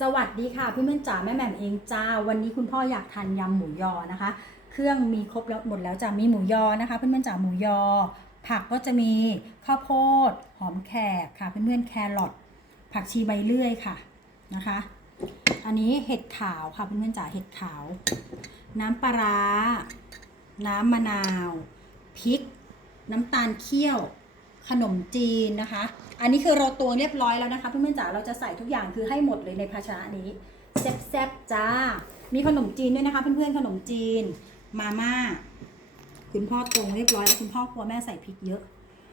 สวัสดีค่ะเพื่อนๆจ๋าแม่แหม่มเองจ้า วันนี้คุณพ่ออยากทานยำหมูยอนะคะ เครื่องมีครบแล้วหมดแล้วจ้ะมีหมูยอนะคะเพื่อนๆจ๋าหมูยอ ผักก็จะมีข้าวโพด หอมแขกค่ะเพื่อนๆแครอทผักชีใบเลื่อยค่ะนะคะ อันนี้เห็ดขาวค่ะเพื่อนๆจ๋าเห็ดขาว น้ำปลาร้า น้ำมะนาวพริก น้ำตาลเคี่ยว ขนมจีนนะคะ อันนี้คือเราตวงเรียบร้อยแล้วนะคะเพื่อนๆจ๋าเราจะใส่ทุกอย่างคือให้หมดเลยในภาชนะนี้แซ่บๆจ้า มีขนมจีนด้วยนะคะ เพื่อนๆขนมจีนมาม่าคุณพ่อตวงเรียบร้อยแล้วคุณพ่อกลัวแม่ใส่พริกเยอะ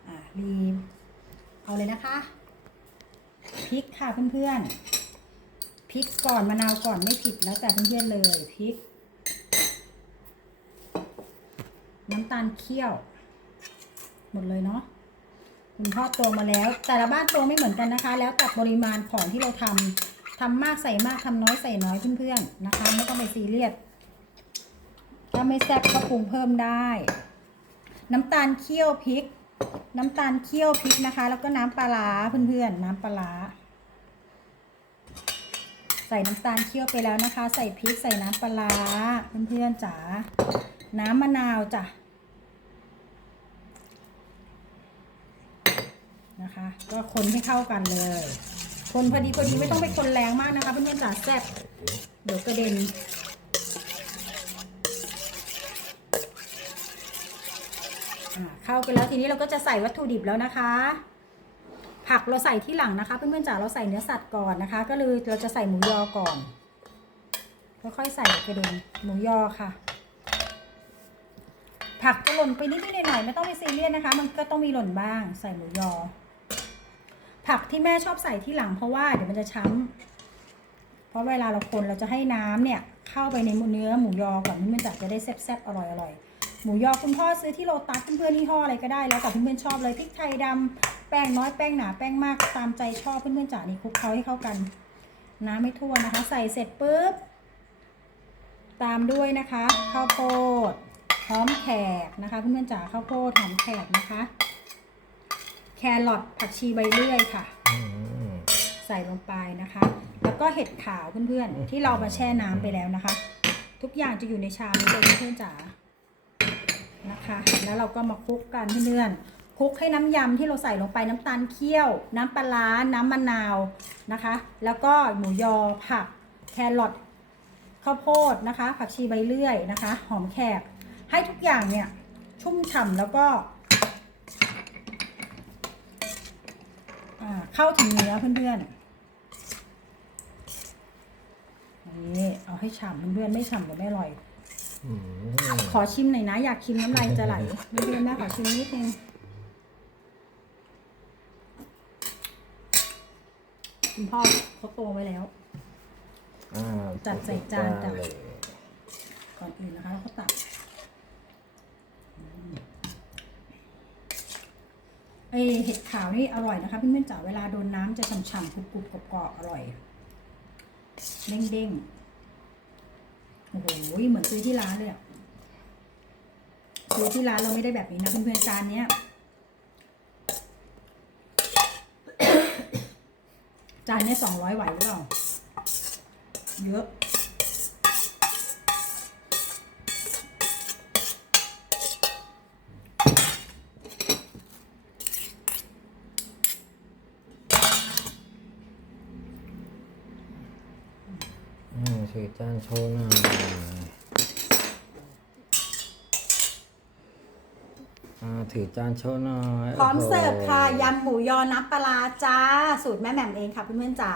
อ่ามีเอาเลยนะคะพริกค่ะเพื่อนๆพริกก่อนมะนาวก่อนไม่ผิดแล้วแต่เพื่อนๆเลยพริก น้ำตาลเคี่ยว หมดเลยเนาะ คุณพ่อตวมาแล้ว แต่ละบ้านตวไม่เหมือนกันนะคะ แล้วแต่ปริมาณของที่เราทำทำมากใส่มากทำน้อยใส่น้อยเพื่อนๆนะคะ ไม่ต้องไปซีเรียสถ้าไม่แซ่บก็ปรุงเพิ่มได้ น้ำตาลเคี่ยวพริก น้ำตาลเคี่ยวพริกนะคะ แล้วก็น้ำปลาร้าเพื่อนๆน้ำปลาร้าใส่น้ำตาลเคี่ยวไปแล้วนะคะ ใส่พริกใส่น้ำปลาร้าเพื่อนๆจ๋าน้ำมะนาวจ้ะ นะคะ ก็คนให้เข้ากันเลย คนพอดีพอดีไม่ต้องไปคนแรงมากนะคะเพื่อนๆจ๋าแซ่บเดี๋ยวกระเด็นเข้ากันแล้วทีนี้เราก็จะใส่วัตถุดิบแล้วนะคะ ผักเราใส่ที่หลังนะคะ เพื่อนๆจ๋าเราใส่เนื้อสัตว์ก่อนนะคะ ก็เลยเราจะใส่หมูยอก่อนค่อยๆใส่กระเด็นหมูยอค่ะ ผักจะหล่นไปนิดๆหน่อยๆไม่ต้องไปซีเรียสนะคะ มันก็ต้องมีหล่นบ้างใส่หมูยอ ผักที่แม่ชอบใส่ที่หลังเพราะว่าเดี๋ยวมันจะช้ำเพราะเวลาเราคนเราจะให้น้ำเนี่ย เข้าไปในเนื้อหมูยอก่อนที่มันจะจะได้แซ่บๆอร่อยๆหมูยอคุณพ่อซื้อที่โลตัสเพื่อนๆยี่ห้ออะไรก็ได้แล้วแต่เพื่อนๆชอบเลยพริกไทยดำแป้งน้อยแป้งหนาแป้งมากตามใจชอบเพื่อนๆจ๋านี่คลุกเคล้าให้เข้ากันน้ำไม่ทั่วนะคะ ใส่เสร็จปุ๊บตามด้วยนะคะข้าวโพดหอมแขกนะคะเพื่อนๆจ๋าข้าวโพดหอมแขกนะคะ แครอทผักชีใบเลื่อยค่ะอืมใส่ลงไปนะคะ แล้วก็เห็ดขาวเพื่อนๆ ที่เรามาแช่น้ำไปแล้วนะคะ ทุกอย่างจะอยู่ในชามนี้เลยเพื่อนๆจ๋านะคะ แล้วเราก็มาคลุกกันเพื่อนๆคลุกให้น้ำยำที่เราใส่ลงไปน้ำตาลเคี่ยว น้ำปลาร้าน้ำมะนาวนะคะ แล้วก็หมูยอผักแครอทข้าวโพดนะคะ ผักชีใบเลื่อยนะคะ หอมแขกให้ทุกอย่างเนี่ยชุ่มฉ่ำแล้วก็อ่า เข้าถึงเนื้อเพื่อนๆนี่เอาให้ฉ่ำเพื่อนๆไม่ฉ่ำเดี๋ยวไม่อร่อยอืมขอชิมหน่อยนะ อยากชิมน้ำลายจะไหลเพื่อนๆแม่ขอชิมนิดนึงคุณพ่อเขาโตไว้แล้วอ่าจัดใส่จานจ้ะ เลย ก่อนอื่นนะคะเราก็ตัก ไอเห็ดขาวนี่อร่อยนะคะเพื่อนๆจ๋าเวลาโดนน้ำจะฉ่ำๆกรุบๆกรอบๆอร่อย เด้งๆ โอ้โหเหมือนซื้อที่ร้านเลยอะซื้อที่ร้านเราไม่ได้แบบนี้นะเพื่อนๆจานเนี้ยจานเนี้ยสองร้อยไหวหรือเปล่า เยอะ ถือจานโชว์หน่อยอ่าถือจานโชว์หน่อย พร้อมโโหเสิร์ฟค่ะ ยำหมูยอน้ำปลาร้าจ้า สูตรแม่แหม่มเองค่ะเพื่อนๆจ๋า